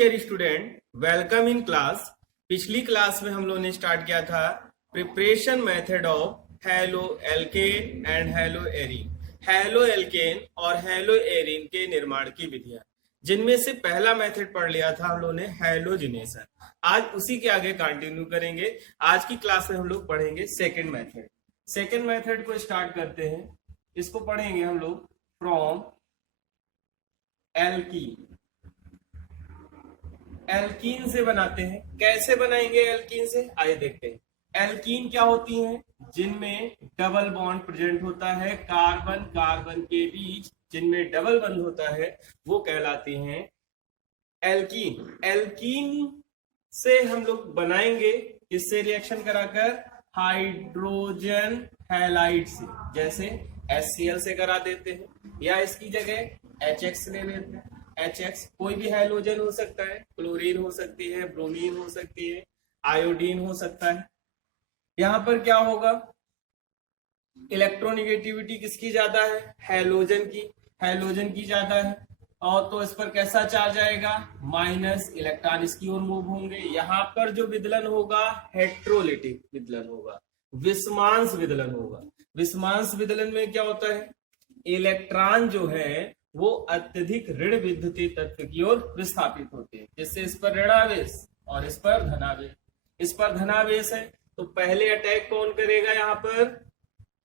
Dear student, welcome in class. पिछली class में हम लोगों ने स्टार्ट किया था preparation method of haloalkane and haloarene. Haloalkane और हैलो एरीन के निर्माण की विधियां, जिनमें से पहला मेथड पढ़ लिया था हम लोगों ने हैलोजिनेशन। आज उसी के आगे कंटिन्यू करेंगे। आज की क्लास में हम लोग पढ़ेंगे सेकेंड मेथड। सेकेंड मेथड को स्टार्ट करते हैं। इसको पढ़ेंगे हम लोग फ्रॉम एल्कीन। एल्कीन से बनाते हैं। कैसे बनाएंगे एल्कीन से, आइए देखते हैं। एल्कीन क्या होती हैं? जिनमें डबल बॉन्ड प्रेजेंट होता है, कार्बन कार्बन के बीच जिनमें डबल बॉन्ड होता है वो कहलाती हैं एल्कीन। एल्कीन से हम लोग बनाएंगे किससे रिएक्शन कराकर? हाइड्रोजन हैलाइड से। जैसे HCl से करा देते हैं, या इसकी जगह HX ले लेते हैं। HX कोई भी हैलोजन हो सकता है, क्लोरीन हो सकती है, ब्रोमीन हो सकती है, आयोडीन हो सकता है। यहां पर क्या होगा? इलेक्ट्रोनिगेटिविटी किसकी ज्यादा है? हैलोजन की। हैलोजन की ज्यादा है, और तो इस पर कैसा चार्ज आएगा? माइनस। इलेक्ट्रॉन इसकी ओर मूव होंगे। यहां पर जो विदलन होगा हेट्रोलिटिक विदलन होगा, विषमांश विदलन होगा। विषमांश विदलन में क्या होता है? इलेक्ट्रॉन जो है वो अत्यधिक ऋण विद्युतीय तत्व की ओर विस्थापित होते हैं, जिससे इस पर ऋणावेश और इस पर धनावेश। इस पर धनावेश है तो पहले अटैक कौन करेगा? यहाँ पर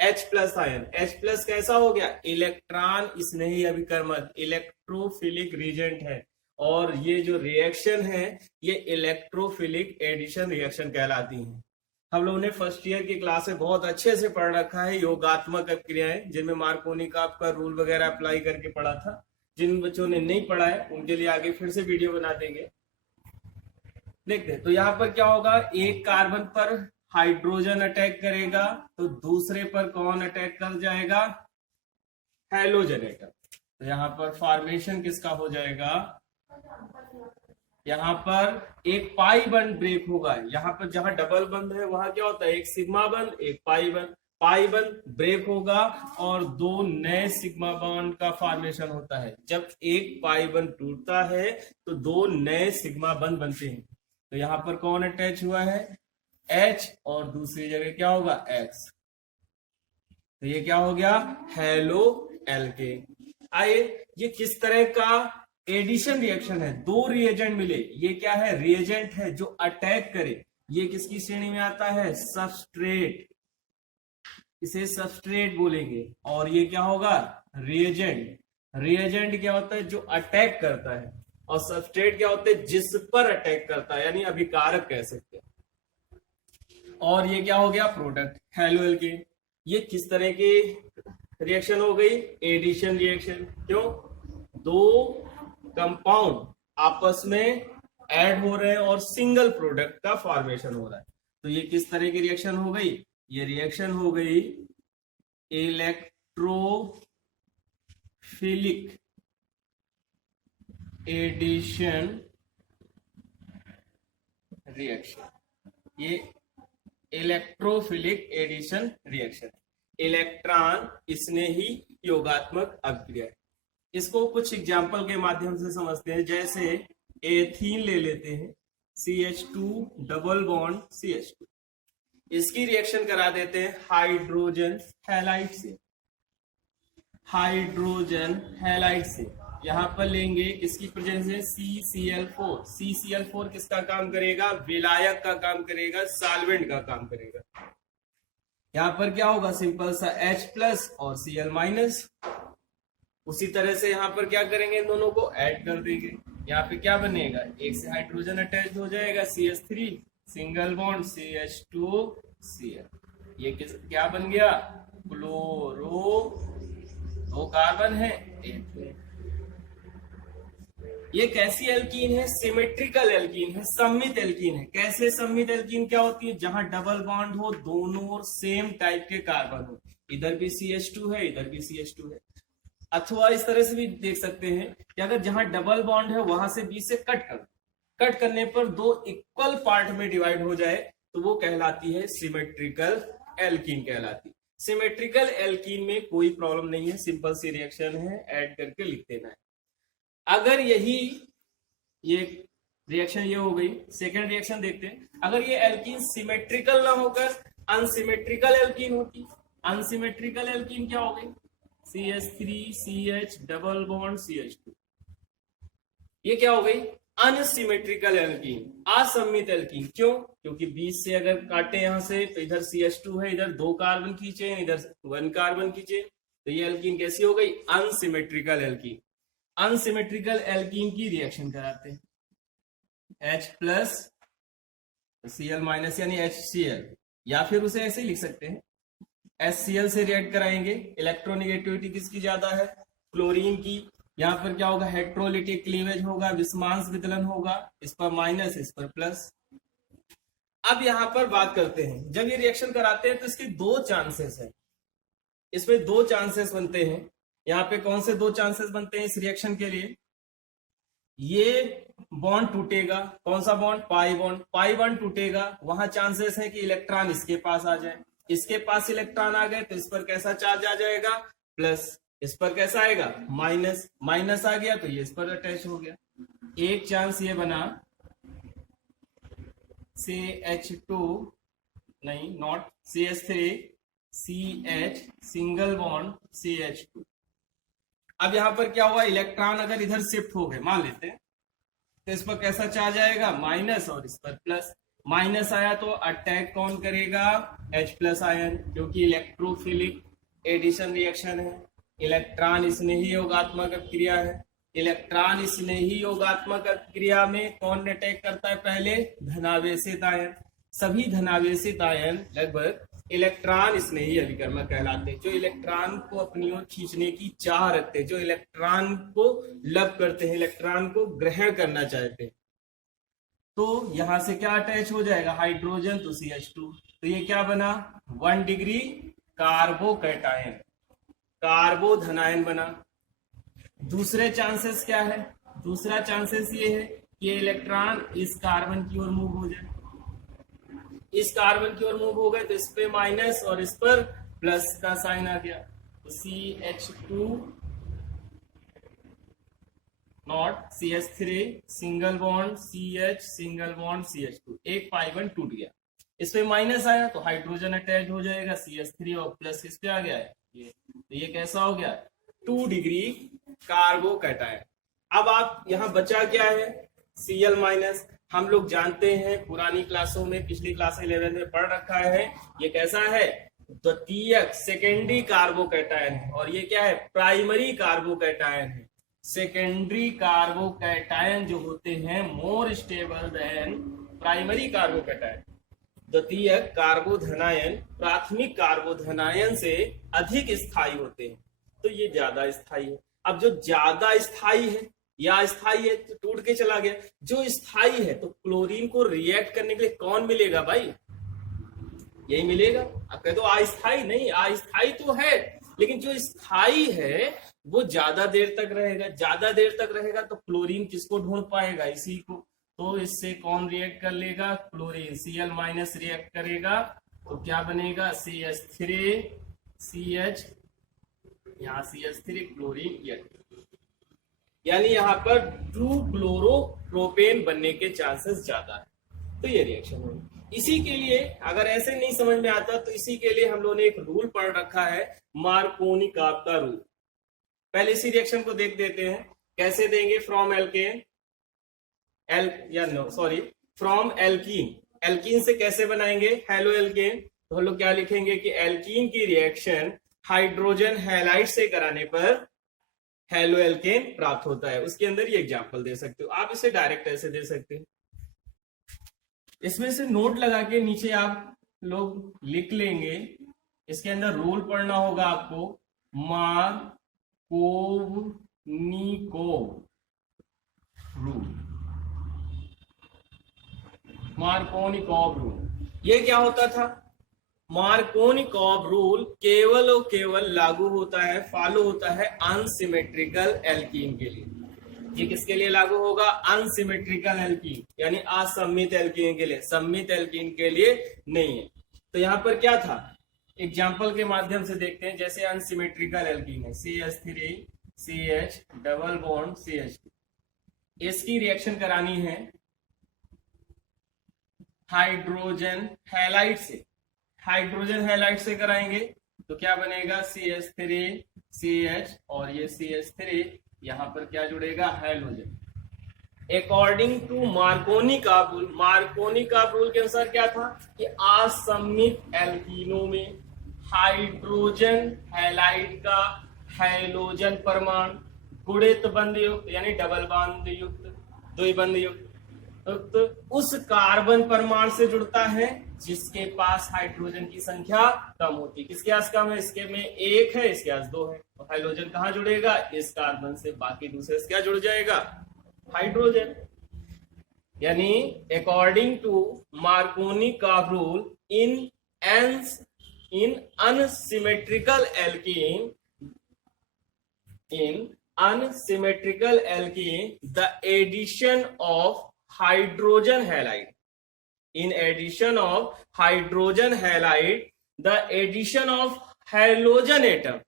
H plus ion. H plus कैसा हो गया? इलेक्ट्रॉन स्नेही अभिकर्मक, इलेक्ट्रोफिलिक रीजेंट है। और ये जो रिएक्शन है ये इलेक्ट्रोफिलिक एडिशन रिएक्शन कहलाती है। हम लोगों ने फर्स्ट ईयर की क्लास में बहुत अच्छे से पढ़ रखा है योगात्मक अभिक्रियाएं, जिनमें मार्कोनी का आपका रूल वगैरह अप्लाई करके पढ़ा था। जिन बच्चों ने नहीं पढ़ा है उनके लिए आगे फिर से वीडियो बना देंगे। देखते हैं। तो यहाँ पर क्या होगा? एक कार्बन पर हाइड्रोजन अटैक करेगा तो दूसरे पर कौन अटैक कर जाएगा? Halogen atom. तो यहाँ पर फॉर्मेशन किसका हो जाएगा? यहाँ पर एक पाई बंद ब्रेक होगा। यहाँ पर जहां डबल बंद है वहां क्या होता है? एक सिग्मा बंद, एक पाई बंद। पाई बंद ब्रेक होगा और दो नए सिग्मा बॉन्ड का फॉर्मेशन होता है। जब एक पाई बंद टूटता है तो दो नए सिग्मा बंद बनते हैं। तो यहाँ पर कौन अटैच हुआ है? H, और दूसरी जगह क्या होगा? X। तो ये क्या हो गया? Haloalkane. आइए, ये किस तरह का एडिशन रिएक्शन है? दो रिएजेंट मिले। ये क्या है? रिएजेंट है जो अटैक करे। ये किसकी श्रेणी में आता है? सबस्ट्रेट। इसे सबस्ट्रेट बोलेंगे। और ये क्या होगा? रिएजेंट। रिएजेंट क्या होता है? जो अटैक करता है। और सबस्ट्रेट क्या होता है? जिस पर अटैक करता है, यानी अभिकारक कह सकते हैं। और ये क्या हो गया? Product, haloalkane. ये किस तरह की रिएक्शन हो गई? Addition reaction. क्यों? दो कंपाउंड आपस में ऐड हो रहे हैं और सिंगल प्रोडक्ट का फॉर्मेशन हो रहा है। तो ये किस तरह की रिएक्शन हो गई? ये रिएक्शन हो गई इलेक्ट्रोफिलिक एडिशन रिएक्शन। ये इलेक्ट्रोफिलिक एडिशन रिएक्शन, इलेक्ट्रॉन स्नेही योगात्मक अभिक्रिया। इसको कुछ एग्जाम्पल के माध्यम से समझते हैं। जैसे एथीन ले लेते हैं, CH2 डबल बॉन्ड CH2। इसकी रिएक्शन करा देते हैं हाइड्रोजन हैलाइड से। हाइड्रोजन हैलाइड से यहां पर लेंगे किसकी प्रेजेंस है? CCl4। CCl4 किसका काम करेगा? विलायक का काम करेगा, सॉल्वेंट का काम करेगा। यहां पर क्या होगा? सिंपल सा H प्लस और Cl माइनस। उसी तरह से यहां पर क्या करेंगे? इन दोनों को ऐड कर देंगे। यहाँ पे क्या बनेगा? एक से हाइड्रोजन अटैच हो जाएगा, CH3 सिंगल बॉन्ड CH2Cl। ये क्या बन गया? क्लोरो। दो कार्बन है, एक। ये कैसी एल्कीन है? सिमेट्रिकल एल्कीन है, सममित एल्कीन है। कैसे सममित एल्कीन क्या होती है? जहां डबल बॉन्ड हो, दोनों और सेम टाइप के कार्बन हो। इधर भी CH2 है, इधर भी CH2 है। अथवा इस तरह से भी देख सकते हैं कि अगर जहां डबल बॉन्ड है वहां से बीच से कट करने पर दो इक्वल पार्ट में डिवाइड हो जाए तो वो कहलाती है सिमेट्रिकल एल्कीन कहलाती है। सिमेट्रिकल एल्कीन में कोई प्रॉब्लम नहीं है, सिंपल सी रिएक्शन है, ऐड करके लिख देना है। अगर यही ये रिएक्शन ये हो गई। सेकेंड रिएक्शन देखते हैं, अगर ये एल्कीन सिमेट्रिकल ना होकर अनसिमेट्रिकल एल्कीन होती, अनसिमेट्रिकल एल्कीन क्या हो गई, CH3CH डबल बॉन्ड CH2, ये क्या हो गई अनसिमेट्रिकल एल्कीन, असम्मित एल्कीन। क्यों? क्योंकि बीच से अगर काटे यहां से तो इधर CH2 है, इधर 2 कार्बन की चेन, इधर 1 कार्बन की चेन, तो ये एल्कीन कैसी हो गई अनसिमेट्रिकल एल्कीन। अनसिमेट्रिकल एल्कीन की रिएक्शन कराते हैं, H प्लस Cl माइनस यानी HCl, या फिर उसे ऐसे ही लिख सकते हैं HCl से रिएक्ट कराएंगे। इलेक्ट्रोनिगेटिविटी किसकी ज्यादा है, क्लोरीन की। यहां पर क्या होगा, हेट्रोलिटिक क्लीवेज होगा, विस्मांस विदलन होगा, इस पर माइनस इस पर प्लस। अब यहां पर बात करते हैं, जब ये रिएक्शन कराते हैं तो इसके 2 चांसेस है, इसमें 2 चांसेस बनते हैं। यहाँ पे कौन से 2 चांसेस बनते हैं इस रिएक्शन के लिए, ये बॉन्ड टूटेगा, कौन सा bond, pi bond, pi bond टूटेगा, वहां चांसेस है कि इलेक्ट्रॉन इसके पास आ जाए, इसके पास इलेक्ट्रॉन आ गए तो इस पर कैसा चार्ज आ जाएगा, प्लस, इस पर कैसा आएगा माइनस, माइनस आ गया तो ये इस पर अटैच हो गया। एक चांस ये बना CH2 नहीं not CH3 CH single bond CH2। अब यहां पर क्या हुआ, इलेक्ट्रॉन अगर इधर शिफ्ट हो गए मान लेते हैं तो इस पर कैसा चार्ज आएगा माइनस और इस पर प्लस, माइनस आया तो अटैक कौन करेगा H प्लस आयन, क्योंकि इलेक्ट्रोफिलिक एडिशन रिएक्शन है, इलेक्ट्रॉन स्नेही योगात्मक क्रिया है, इलेक्ट्रॉन स्नेही योगात्मक क्रिया में कौन अटैक करता है, पहले धनावेशित आयन। सभी धनावेशित आयन लगभग इलेक्ट्रॉन स्नेही अभिकर्मक कहलाते हैं, जो इलेक्ट्रॉन को अपनी ओर खींचने की चाह रखते हैं, जो इलेक्ट्रॉन को लब करते हैं, इलेक्ट्रॉन को ग्रहण करना चाहते हैं। तो यहां से क्या अटैच हो जाएगा, हाइड्रोजन तो CH2, तो ये क्या बना 1 डिग्री कार्बोकैटायन, कार्बो धनायन बना। दूसरे चांसेस क्या है, दूसरा चांसेस ये है कि इलेक्ट्रॉन इस कार्बन की ओर मूव हो जाए, इस कार्बन की ओर मूव हो गए तो इस पे माइनस और इस पर प्लस का साइन आ गया, तो CH2 not CH3 single bond CH single bond CH2, एक पाई बॉन्ड टूट गया, इस पे माइनस आया तो हाइड्रोजन अटैच हो जाएगा CH3 और प्लस किस पे आ गया है ये, तो ये कैसा हो गया 2 डिग्री कार्बोकैटायन। अब आप यहां बचा क्या है Cl माइनस, हम लोग जानते हैं पुरानी क्लासों में, पिछली क्लास 11 में पढ़ रखा है, ये कैसा है द्वितीयक सेकेंडरी कार्बोकैटायन है, और ये क्या है प्राइमरी कार्बोकैटायन है। सेकेंडरी कार्बोकैटायन जो होते हैं more stable then primary carbocation, द्वितीयक कार्बोधनायन प्राथमिक कार्बोधनायन से अधिक स्थायी होते हैं, तो ये ज्यादा स्थायी है। अब जो ज्यादा स्थायी है या स्थायी है तो टूट के चला गया, जो स्थायी है तो क्लोरीन को रिएक्ट करने के लिए कौन मिलेगा भाई, यही मिलेगा। अब कह दो अस्थायी, नहीं अस्थायी तो है, लेकिन जो स्थायी है वो ज्यादा देर तक रहेगा, ज्यादा देर तक रहेगा तो क्लोरीन किसको ढूंढ पाएगा, इसी को, तो इससे कौन रिएक्ट कर लेगा, क्लोरीन Cl माइनस रिएक्ट करेगा तो क्या बनेगा CH3 CH, यहाँ CH3 क्लोरीन, यानी यहाँ पर ट्रू क्लोरोप्रोपेन बनने के चांसेस ज्यादा है, तो ये रिएक्शन होगी। इसी के लिए अगर ऐसे नहीं समझ में आता तो इसी के लिए हम लोगों ने एक रूल पढ़ रखा है मार्कोनी का रूल। पहले इसी रिएक्शन को देख देते हैं कैसे देंगे, from alkane from alkene, alkene से कैसे बनाएंगे हेलो एल्केन, तो हम लोग क्या लिखेंगे कि एल्कीन की रिएक्शन हाइड्रोजन हैलाइड से कराने पर हेलो एल्केन प्राप्त होता है। उसके अंदर ये एग्जांपल दे सकते हो, आप इसे डायरेक्ट ऐसे दे सकते हो, इसमें से नोट लगा के नीचे आप लोग लिख लेंगे। इसके अंदर रूल पढ़ना होगा आपको, मार्कोनिकोव रूल, मार्कोनिकोव रूल। ये क्या होता था, मार्कोनिकोव रूल केवल और केवल लागू होता है, फॉलो होता है अनसिमेट्रिकल एल्कीन के लिए। ये किसके लिए लागू होगा, अनसिमेट्रिकल एल्कीन यानी असम्मित एल्कीन के लिए, सम्मित एल्कीन के लिए नहीं है। तो यहां पर क्या था, एग्जाम्पल के माध्यम से देखते हैं। जैसे अनसिमेट्रिकल एल्कीन है CH3 CH double bond CH2, इसकी रिएक्शन करानी है हाइड्रोजन हैलाइड से, हाइड्रोजन हैलाइड से कराएंगे तो क्या बनेगा, CH3CH और ये CH3, यहां पर क्या जुड़ेगा, हैलोजन। अकॉर्डिंग टू मार्कोनी का रूल, मार्कोनी का रूल के अनुसार क्या था कि असममित एल्कीनों में हाइड्रोजन हैलाइड का हैलोजन परमाणु गुणित बंध युक्त यानी डबल बंध युक्त, द्विबंध युक्त तो उस कार्बन परमाणु से जुड़ता है जिसके पास हाइड्रोजन की संख्या कम होती है। किसके पास कम है, इसके में 1 है, इसके पास 2 है, तो हाइड्रोजन कहां जुड़ेगा, इस कार्बन से, बाकी दूसरे से क्या जुड़ जाएगा, हाइड्रोजन। यानी अकॉर्डिंग टू मार्कोनी का rule in unsymmetrical alkene, in unsymmetrical alkene the addition of hydrogen halide, in addition of hydrogen halide the addition of halogen atom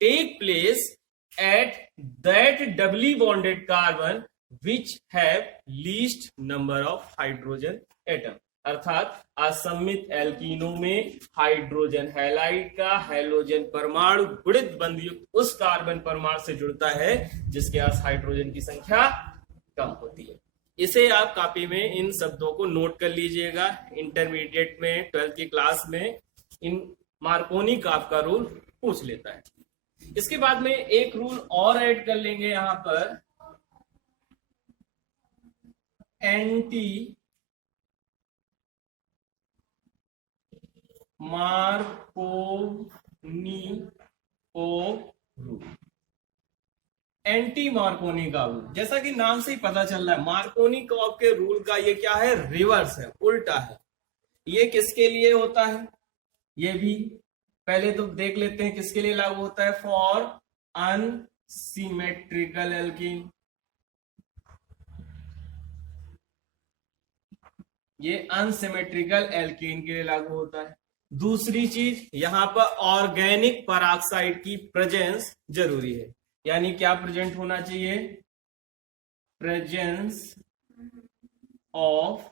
take place at that doubly bonded carbon which have least number of hydrogen atom। अर्थात असममित एल्कीनों में hydrogen halide का halogen परमाणु गुणित बंध युक्त उस carbon परमाणु से जुड़ता है जिसके पास हाइड्रोजन की संख्या कम होती है। इसे आप कॉपी में इन शब्दों को नोट कर लीजिएगा, इंटरमीडिएट में 12th की क्लास में इन मार्कोनी का आपका रूल पूछ लेता है। इसके बाद में एक रूल और ऐड कर लेंगे यहां पर, एंटी मार्कोनी को रूल। एंटी मार्कोनी का रूल, जैसा कि नाम से ही पता चल रहा है मार्कोनी कॉप के रूल का ये क्या है, रिवर्स है, उल्टा है। ये किसके लिए होता है, ये भी पहले तो देख लेते हैं किसके लिए लागू होता है, फॉर अनसिमेट्रिकल एल्कीन। ये अनसिमेट्रिकल एल्कीन के लिए लागू होता है। दूसरी चीज, यहां पर ऑर्गेनिक पेरोक्साइड की प्रेजेंस जरूरी है, यानी क्या प्रेजेंट होना चाहिए, प्रेजेंस ऑफ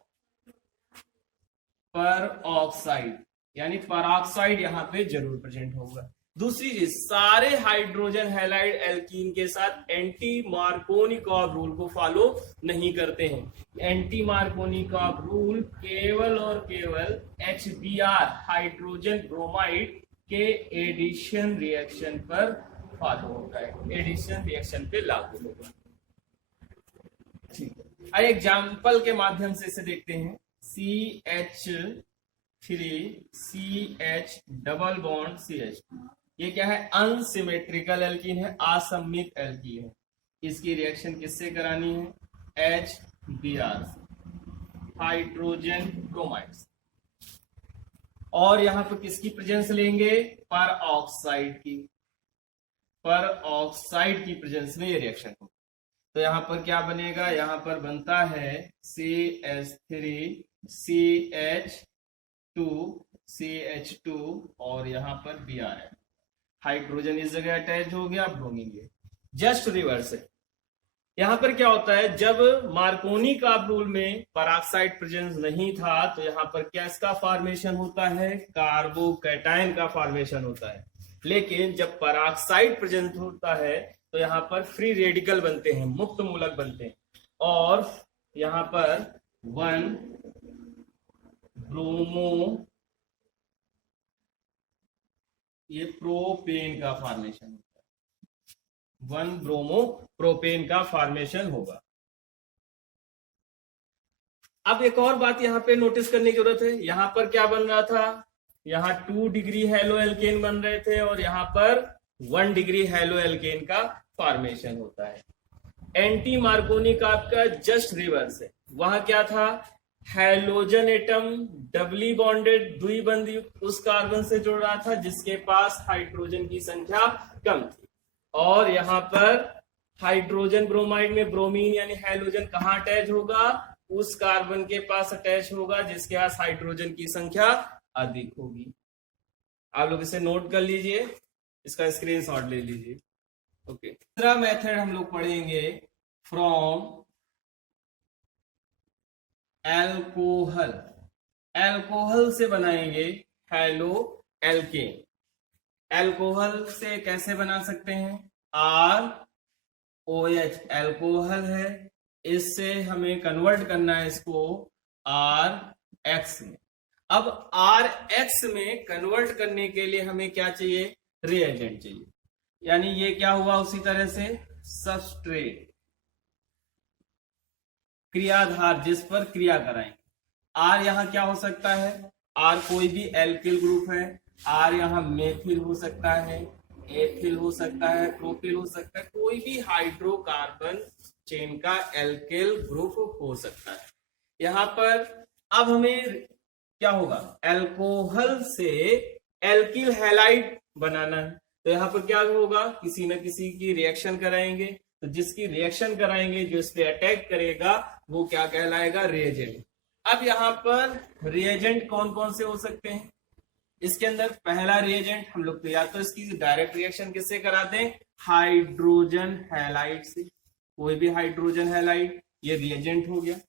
पेरोक्साइड, यानी पेरोक्साइड यहां पे जरूर प्रेजेंट होगा। दूसरी चीज, सारे हाइड्रोजन हैलाइड एल्कीन के साथ एंटी मार्कोनिकॉव रूल को फॉलो नहीं करते हैं। एंटी मार्कोनिकॉव रूल केवल और केवल HBr हाइड्रोजन ब्रोमाइड के एडिशन रिएक्शन पर फॉलो होता है, एडिशन रिएक्शन पे लागू होगा। ठीक है, आइए एग्जाम्पल के माध्यम से इसे देखते हैं। CH3CH डबल बॉन्ड CH2, ये क्या है, अनसिमेट्रिकल एल्कीन है, असममित एल्कीन है। इसकी रिएक्शन किससे करानी है, HBr से, हाइड्रोजन ब्रोमाइड से। और यहां पर किसकी प्रेजेंस लेंगे, पेरोक्साइड की, पेरोक्साइड की प्रेजेंस में ये रिएक्शन होगा। तो यहां पर क्या बनेगा, यहां पर बनता है CH3CH2 और यहां पर Br है, हाइड्रोजन इस जगह अटैच हो गया, ब्रोमीन ये जस्ट रिवर्स है। यहां पर क्या होता है, जब मार्कोनी का रूल में पेरोक्साइड प्रेजेंस नहीं था तो यहां पर क्या इसका फॉर्मेशन होता है, कार्बोकैटायन का फॉर्मेशन होता है। लेकिन जब पेरोक्साइड प्रेजेंट होता है तो यहां पर फ्री रेडिकल बनते हैं, मुक्त मूलक बनते हैं, और यहां पर 1 ब्रोमो, ये प्रोपेन का फॉर्मेशन होता है, 1 ब्रोमो प्रोपेन का फॉर्मेशन होगा। अब एक और बात यहां पे नोटिस करने की जरूरत है, यहां पर क्या बन रहा था, यहां 2 डिग्री हेलो एल्केन बन रहे थे और यहां पर 1 डिग्री हेलो एल्केन का फॉर्मेशन होता है। एंटी मार्कोनी का आपका जस्ट रिवर्स है, वहां क्या था, हैलोजन एटम डबली बॉन्डेड द्विबंध युक्त उस कार्बन से जुड़ रहा था जिसके पास हाइड्रोजन की संख्या कम थी, और यहां पर हाइड्रोजन ब्रोमाइड में ब्रोमीन यानी हैलोजन कहां अटैच होगा, उस कार्बन के पास अटैच होगा जिसके पास हाइड्रोजन की संख्या अधिक होगी। आप लोग इसे नोट कर लीजिए, इसका स्क्रीनशॉट ले लीजिए। ओके, दूसरा मेथड हम लोग पढ़ेंगे फ्रॉम एल्कोहल। एल्कोहल से बनाएंगे हैलो एल्केन। एल्कोहल से कैसे बना सकते हैं? आर ओ एच एल्कोहल है, इससे हमें कन्वर्ट करना है इसको आर एक्स में। अब आर एक्स में कन्वर्ट करने के लिए हमें क्या चाहिए? रिएजेंट चाहिए। यानी ये क्या हुआ? उसी तरह से सबस्ट्रेट, क्रियाधार जिस पर क्रिया कराएंगे। आर यहां क्या हो सकता है? आर कोई भी एल्किल ग्रुप है। आर यहां मेथिल हो सकता है, एथिल हो सकता है, प्रोपिल हो सकता है, कोई भी हाइड्रोकार्बन चेन का एल्किल ग्रुप हो सकता है। यहां पर अब हमें क्या होगा? एल्कोहल से एल्किल हैलाइड बनाना है। तो यहां पर क्या होगा? किसी न किसी की रिएक्शन कराएंगे, तो जिसकी रिएक्शन कराएंगे, जो इस पे अटैक करेगा, वो क्या कहलाएगा? रिएजेंट। अब यहां पर रिएजेंट कौन कौन से हो सकते हैं? इसके अंदर पहला रिएजेंट हम लोग तो या तो इसकी डायरेक्ट रिएक्शन किससे करा दें? हाइड्रोजन हैलाइड से। कोई भी हाइड्रोजन हैलाइड, ये रिएजेंट हो गया।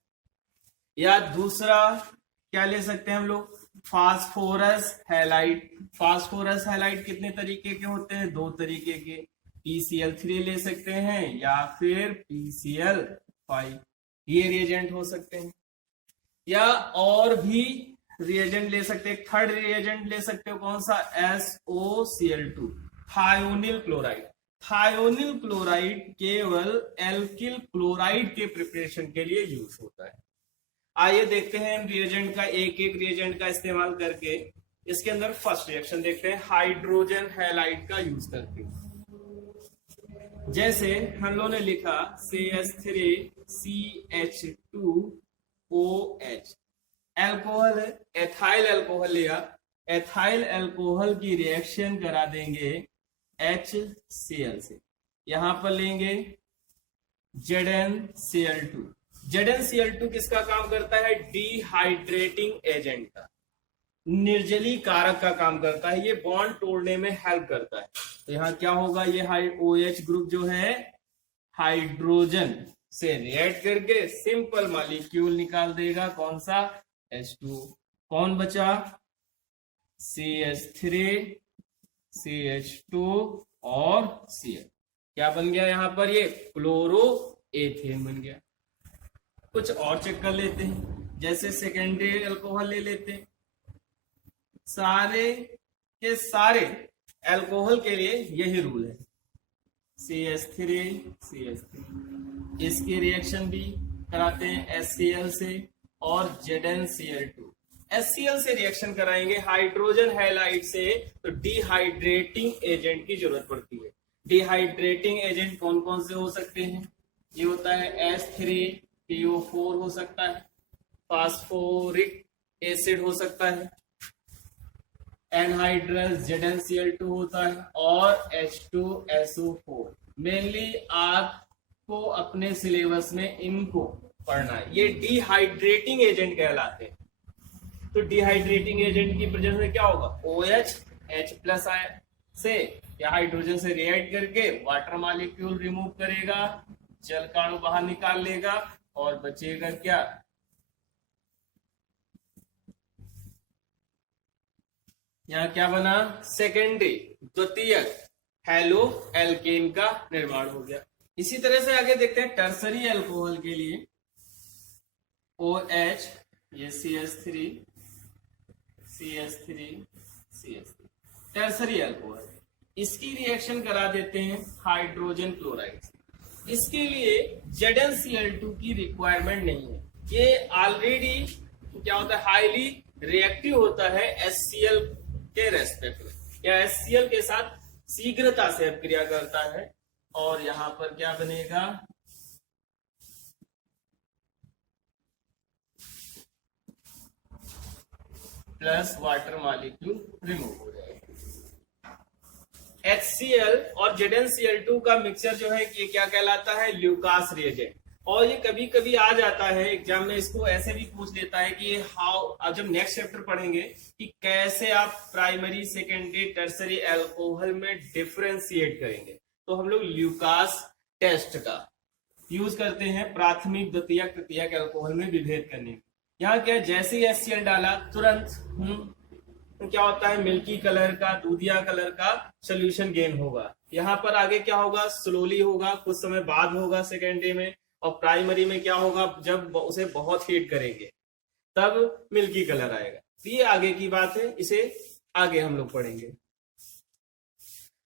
या दूसरा क्या ले सकते हैं हम लोग? Phosphorus halide. फास्फोरस हैलाइड कितने तरीके के होते हैं? 2 तरीके के। PCl3 ले सकते हैं या फिर PCl5, ये रिएजेंट हो सकते हैं। या और भी रिएजेंट ले सकते हैं। थर्ड रिएजेंट ले सकते हो, कौन सा? SOCl2, thionyl chloride. Thionyl chloride केवल एल्किल क्लोराइड के प्रिपरेशन के लिए यूज होता है। आइए देखते हैं रिएजेंट का, एक एक रिएजेंट का इस्तेमाल करके। इसके अंदर फर्स्ट रिएक्शन देखते हैं हाइड्रोजन हैलाइड का यूज करके। जैसे हम लोगों ने लिखा CH3CH2OH, एल्कोहल है, एथाइल एल्कोहल लिया। एथाइल एल्कोहल की रिएक्शन करा देंगे HCl से। यहां पर लेंगे ZnCl2। ZnCl2 किसका काम करता है? डिहाइड्रेटिंग एजेंट का, निर्जली कारक का काम करता है। ये बॉन्ड तोड़ने में हेल्प करता है। तो यहाँ क्या होगा? ये OH ग्रुप जो है हाइड्रोजन से रिएक्ट करके सिंपल मॉलिक्यूल निकाल देगा। कौन सा? H2। कौन बचा? CH3, CH2 और Cl। क्या बन गया यहाँ पर? ये क्लोरो एथेन बन गया। कुछ और चेक कर लेते हैं। जैसे सेकेंडरी अल्कोहल ले लेते हैं। सारे के सारे अल्कोहल के लिए यही रूल है, CH3 CH3। इसकी रिएक्शन भी कराते हैं HCl से और ZnCl2। HCl से रिएक्शन कराएंगे हाइड्रोजन हैलाइड से, तो डिहाइड्रेटिंग एजेंट की जरूरत पड़ती है। डिहाइड्रेटिंग एजेंट कौन कौन से हो सकते हैं? ये होता है H3PO4 हो सकता है, फास्फोरिक एसिड हो सकता है, एनहाइड्रस ZnCl2 होता है और H2SO4। मेनली आपको अपने सिलेबस में इनको पढ़ना है। ये डिहाइड्रेटिंग एजेंट कहलाते हैं। तो डिहाइड्रेटिंग एजेंट की प्रेजेंस में क्या होगा? OH H+ से या हाइड्रोजन से रिएक्ट करके वाटर मॉलिक्यूल रिमूव करेगा, जल काणु बाहर निकाल लेगा और बचेगा क्या? यहाँ क्या बना? सेकेंडरी, द्वितीयक हैलो एल्केन का निर्माण हो गया। इसी तरह से आगे देखते हैं टर्सरी अल्कोहल के लिए। OH, ये CH3 CH3 CH3 tertiary alcohol. इसकी रिएक्शन करा देते हैं हाइड्रोजन क्लोराइड से। इसके लिए ZnCl2 की रिक्वायरमेंट नहीं है। ये ऑलरेडी क्या होता है? हाईली रिएक्टिव होता है HCl के रेस्पेक्ट में, या HCl के साथ शीघ्रता से क्रिया करता है। और यहां पर क्या बनेगा? प्लस वाटर मॉलिक्यूल रिमूव हो जाएगा। HCl और ZnCl2 का मिक्सचर जो है ये क्या कहलाता है? Lucas reagent. और ये कभी कभी आ जाता है एग्जाम में, इसको ऐसे भी पूछ लेता है कि हाउ, अब जब नेक्स्ट चैप्टर पढ़ेंगे कि कैसे आप प्राइमरी सेकेंडरी टर्सरी अल्कोहल में डिफरेंशिएट करेंगे, तो हम लोग ल्यूकास टेस्ट का यूज करते हैं प्राथमिक द्वितीयक तृतीयक अल्कोहल में विभेद करने में। यहाँ क्या है, जैसे ही HCl डाला तुरंत तो क्या होता है, मिल्की कलर का, दूधिया कलर का सोल्यूशन गेन होगा। यहाँ पर आगे क्या होगा, स्लोली होगा, कुछ समय बाद होगा सेकेंडरी में, और प्राइमरी में क्या होगा, जब उसे बहुत हीट करेंगे तब मिल्की कलर आएगा। तो ये आगे की बात है, इसे आगे हम लोग पढ़ेंगे।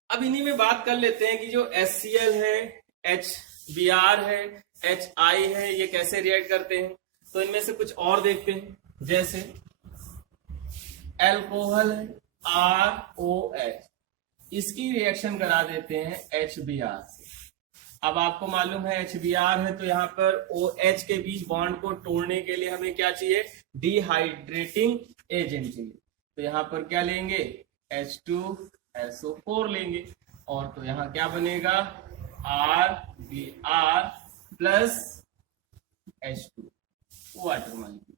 अब इन्हीं में बात कर लेते हैं कि जो HCl है, HBr है, HI है, ये कैसे रिएक्ट करते हैं। तो इनमें से कुछ और देखते हैं, जैसे अल्कोहल है ROH, इसकी रिएक्शन करा देते हैं HBr से। अब आपको मालूम है HBr है, तो यहाँ पर OH के बीच बॉन्ड को तोड़ने के लिए हमें क्या चाहिए, डिहाइड्रेटिंग एजेंट चाहिए। तो यहाँ पर क्या लेंगे, H2SO4 लेंगे, और तो यहाँ क्या बनेगा, RBr plus H2 water molecule.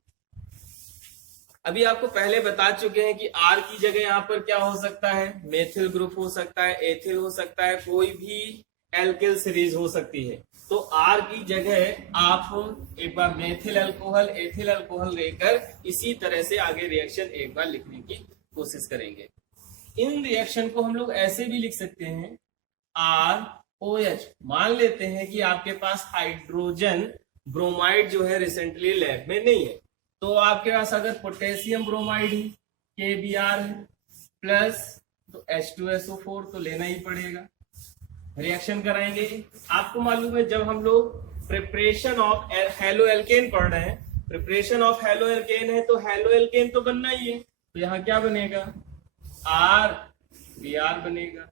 अभी आपको पहले बता चुके हैं कि R की जगह यहाँ पर क्या हो सकता है, मेथिल ग्रुप हो सकता है, एथिल हो सकता है, कोई भी एल्किल सीरीज हो सकती है। तो R की जगह आप एक बार मेथिल अल्कोहल, एथिल अल्कोहल लेकर इसी तरह से आगे रिएक्शन एक बार लिखने की कोशिश करेंगे। इन रिएक्शन को हम लोग ऐसे भी लिख सकते हैं, ROH। मान लेते हैं कि आपके पास हाइड्रोजन ब्रोमाइड जो है रिसेंटली लैब में नहीं है, तो आपके पास अगर पोटेशियम ब्रोमाइड है, KBr है, प्लस तो H2SO4 तो लेना ही पड़ेगा। रिएक्शन कराएंगे। आपको मालूम है जब हम लोग प्रिपरेशन ऑफ हेलो एल्केन पढ़ रहे हैं, प्रिपरेशन ऑफ हेलो एल्केन है तो हेलो एल्केन तो बनना ही है, तो यहाँ क्या बनेगा, RBr बनेगा,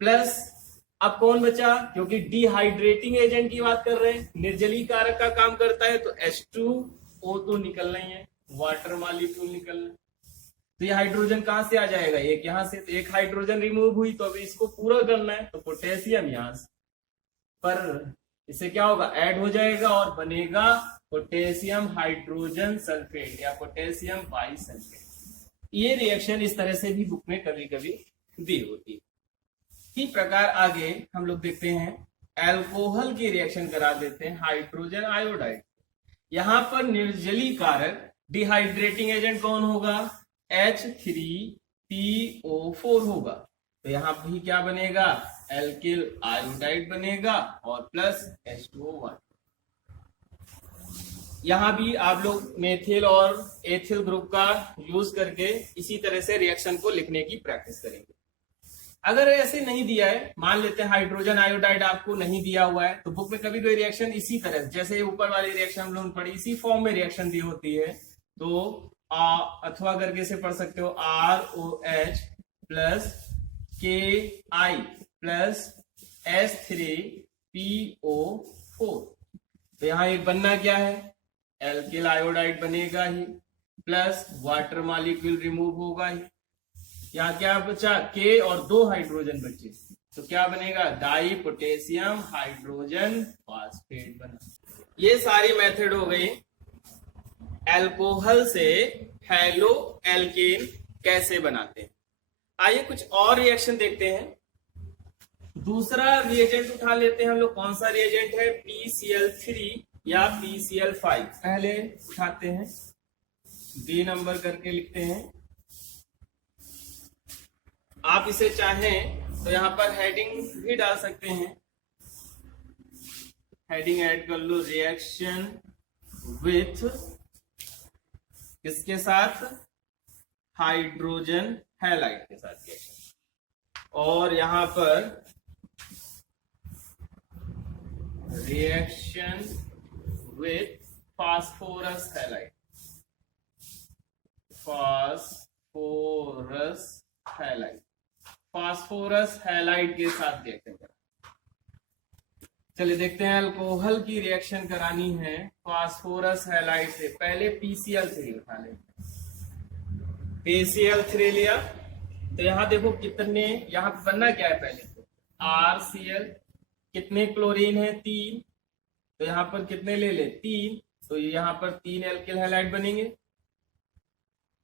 प्लस अब कौन बचा, क्योंकि डिहाइड्रेटिंग एजेंट की बात कर रहे हैं, निर्जलीकारक का काम करता है, तो H2O तो निकलना ही है, वाटर मॉलिक्यूल निकलना। तो ये हाइड्रोजन कहां से आ जाएगा, एक यहां से, तो एक हाइड्रोजन रिमूव हुई, तो अभी इसको पूरा करना है, तो पोटेशियम यहां से, पर इससे क्या होगा, ऐड हो जाएगा और बनेगा पोटेशियम हाइड्रोजन सल्फेट या पोटेशियम बाइसल्फेट। ये रिएक्शन इस तरह से भी बुक में कभी कभी दी होती है। इसी प्रकार आगे हम लोग देखते हैं, अल्कोहल की रिएक्शन करा देते हैं हाइड्रोजन आयोडाइड। यहां पर निर्जलीकारक डिहाइड्रेटिंग एजेंट कौन होगा, H3PO4 होगा, तो यहां भी क्या बनेगा, एल्किल आयोडाइड बनेगा और प्लस H2O1। यहां भी आप लोग मेथिल और एथिल ग्रुप का यूज करके इसी तरह से रिएक्शन को लिखने की प्रैक्टिस करेंगे। अगर ऐसे नहीं दिया है, मान लेते हैं हाइड्रोजन आयोडाइड आपको नहीं दिया हुआ है, तो बुक में कभी कोई रिएक्शन इसी तरह, जैसे ऊपर वाली रिएक्शन हम लोग पढ़ी, इसी फॉर्म में रिएक्शन दी होती है, तो अथवा करके से पढ़ सकते हो, ROH plus KI plus H3PO4। तो यहाँ एक बनना क्या है, एल्किल आयोडाइड बनेगा ही, प्लस वाटर मॉलिक्यूल रिमूव होगा ही। यहाँ क्या बचा, K और 2 हाइड्रोजन बचे, तो क्या बनेगा, डाई पोटेशियम हाइड्रोजन फॉस्फेट बना। ये सारी मेथड हो गई अल्कोहल से हेलो एल्केन कैसे बनाते हैं। आइए कुछ और रिएक्शन देखते हैं। दूसरा रिएजेंट उठा लेते हैं हम लोग, कौन सा रिएजेंट है, PCl3 या PCl5। पहले उठाते हैं, D नंबर करके लिखते हैं। आप इसे चाहें तो यहां पर हेडिंग भी डाल सकते हैं, हेडिंग ऐड कर लो, रिएक्शन विथ किसके साथ, हाइड्रोजन हैलाइड के साथ रिएक्शन, और यहां पर reaction with phosphorus halide, phosphorus halide, phosphorus halide के साथ रिएक्शन करा। चलिए देखते हैं, अल्कोहल की रिएक्शन करानी है फास्फोरस हैलाइड से। पहले PCl3 उठा लेते हैं, PCl3 लिया, तो यहां देखो कितने, यहां बनना क्या है, पहले तो RCl, कितने क्लोरीन है, 3, तो यहां पर कितने ले ले, 3, तो यहां पर 3 एल्किल हैलाइड बनेंगे,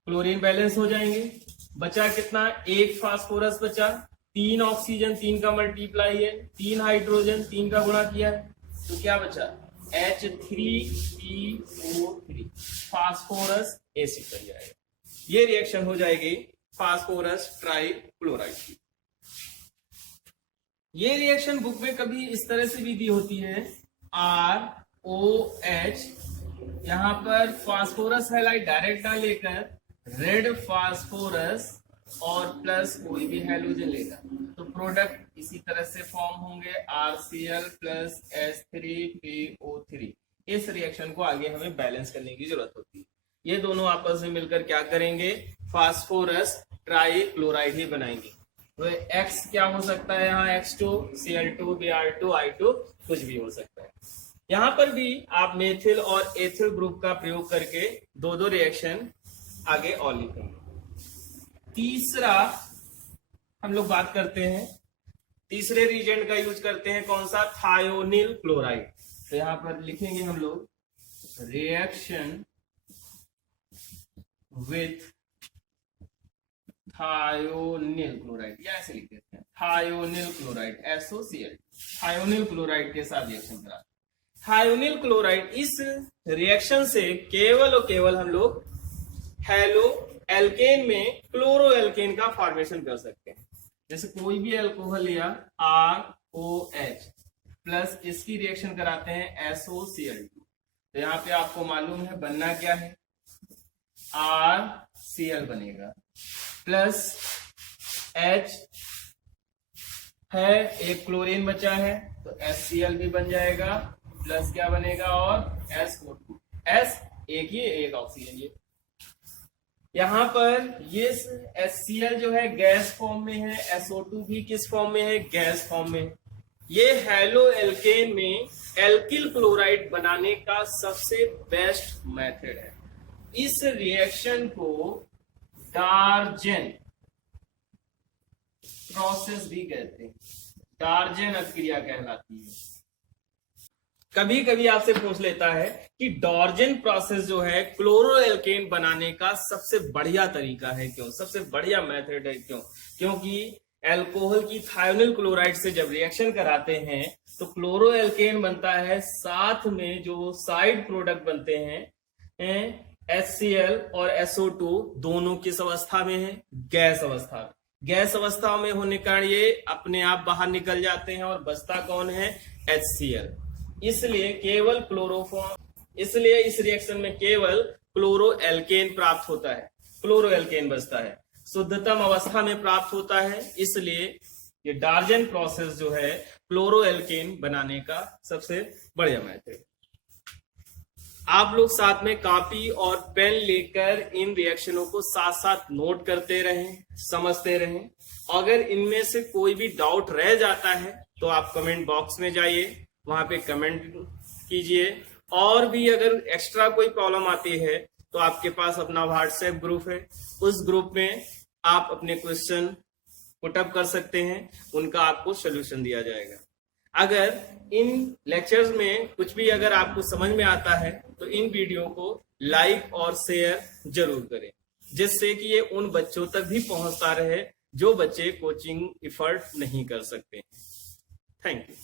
क्लोरीन बैलेंस हो जाएंगे। बचा कितना, 1 फास्फोरस बचा, 3 ऑक्सीजन, 3 का मल्टीप्लाई है, 3 हाइड्रोजन, 3 का गुणा किया है, तो क्या बचा, H3PO3 फास्फोरस एसिड बन जाएगा। ये रिएक्शन हो जाएगी फास्फोरस ट्राइक्लोराइड की। ये रिएक्शन बुक में कभी इस तरह से भी दी होती है, ROH, यहां पर फास्फोरस हैलाइड डायरेक्ट ना लेकर रेड फास्फोरस और प्लस कोई भी हैलोजन लेगा तो प्रोडक्ट इसी तरह से फॉर्म होंगे, RCl प्लस H3PO3। इस रिएक्शन को आगे हमें बैलेंस करने की जरूरत होती है। ये दोनों आपस में मिलकर क्या करेंगे, फास्फोरस ट्राइक्लोराइड ही बनाएंगे। तो X क्या हो सकता है यहाँ, X2, Cl2, Br2, I2, कुछ भी हो सकता है। यहाँ पर भी आप मेथिल और एथिल ग्रुप का प्रयोग करके दो दो रिएक्शन आगे और लिखेंगे। तीसरा हम लोग बात करते हैं, तीसरे रीजेंट का यूज करते हैं, कौन सा, थायोनिल क्लोराइड। तो यहां पर लिखेंगे हम लोग रिएक्शन विथ थायोनिल क्लोराइड, या ऐसे लिख देते हैं thionyl chloride, SOCl, thionyl chloride के साथ रिएक्शन करा। थायोनिल क्लोराइड, इस रिएक्शन से केवल और केवल हम लोग हेलो एल्केन में क्लोरो एल्केन का फॉर्मेशन कर सकते हैं। जैसे कोई भी अल्कोहल लिया ROH प्लस इसकी रिएक्शन कराते हैं SOCl2, तो यहाँ पे आपको मालूम है बनना क्या है, RCl बनेगा प्लस H है, एक क्लोरीन बचा है तो HCl भी बन जाएगा, प्लस क्या बनेगा और SO2, S एक ही एक ऑक्सीजन। ये यहां पर ये HCl जो है गैस फॉर्म में है, SO2 भी किस फॉर्म में है, गैस फॉर्म में। ये हेलो एल्केन में एल्किल क्लोराइड बनाने का सबसे बेस्ट मेथड है। इस रिएक्शन को डार्जेन प्रोसेस भी कहते हैं, डार्जेन अभिक्रिया कहलाती है। कभी कभी आपसे पूछ लेता है कि डॉर्जेन प्रोसेस जो है क्लोरो एल्केन बनाने का सबसे बढ़िया तरीका है क्यों, सबसे बढ़िया मेथड है क्यों, क्योंकि अल्कोहल की थायोनिल क्लोराइड से जब रिएक्शन कराते हैं तो क्लोरो एल्केन बनता है, साथ में जो साइड प्रोडक्ट बनते हैं HCl और SO2 दोनों किस अवस्था में है, गैस अवस्था में। गैस अवस्था में होने के कारण ये अपने आप बाहर निकल जाते हैं और बचता कौन है, HCl। इसलिए केवल क्लोरोफॉर्म, इसलिए इस रिएक्शन में केवल क्लोरो एल्केन प्राप्त होता है, क्लोरो एल्केन बचता है, शुद्धतम अवस्था में प्राप्त होता है। इसलिए ये डार्जेन प्रोसेस जो है क्लोरो एल्केन बनाने का सबसे बढ़िया मेथड। आप लोग साथ में कॉपी और पेन लेकर इन रिएक्शनों को साथ साथ नोट करते रहें, समझते रहें। अगर इनमें से कोई भी डाउट रह जाता है तो आप कमेंट बॉक्स में जाइए, वहां पे कमेंट कीजिए। और भी अगर एक्स्ट्रा कोई प्रॉब्लम आती है तो आपके पास अपना व्हाट्सएप ग्रुप है, उस ग्रुप में आप अपने क्वेश्चन पुटअप कर सकते हैं, उनका आपको सोल्यूशन दिया जाएगा। अगर इन लेक्चर्स में कुछ भी अगर आपको समझ में आता है तो इन वीडियो को लाइक और शेयर जरूर करें, जिससे कि ये उन बच्चों तक भी पहुंचता रहे जो बच्चे कोचिंग एफर्ट नहीं कर सकते। Thank you.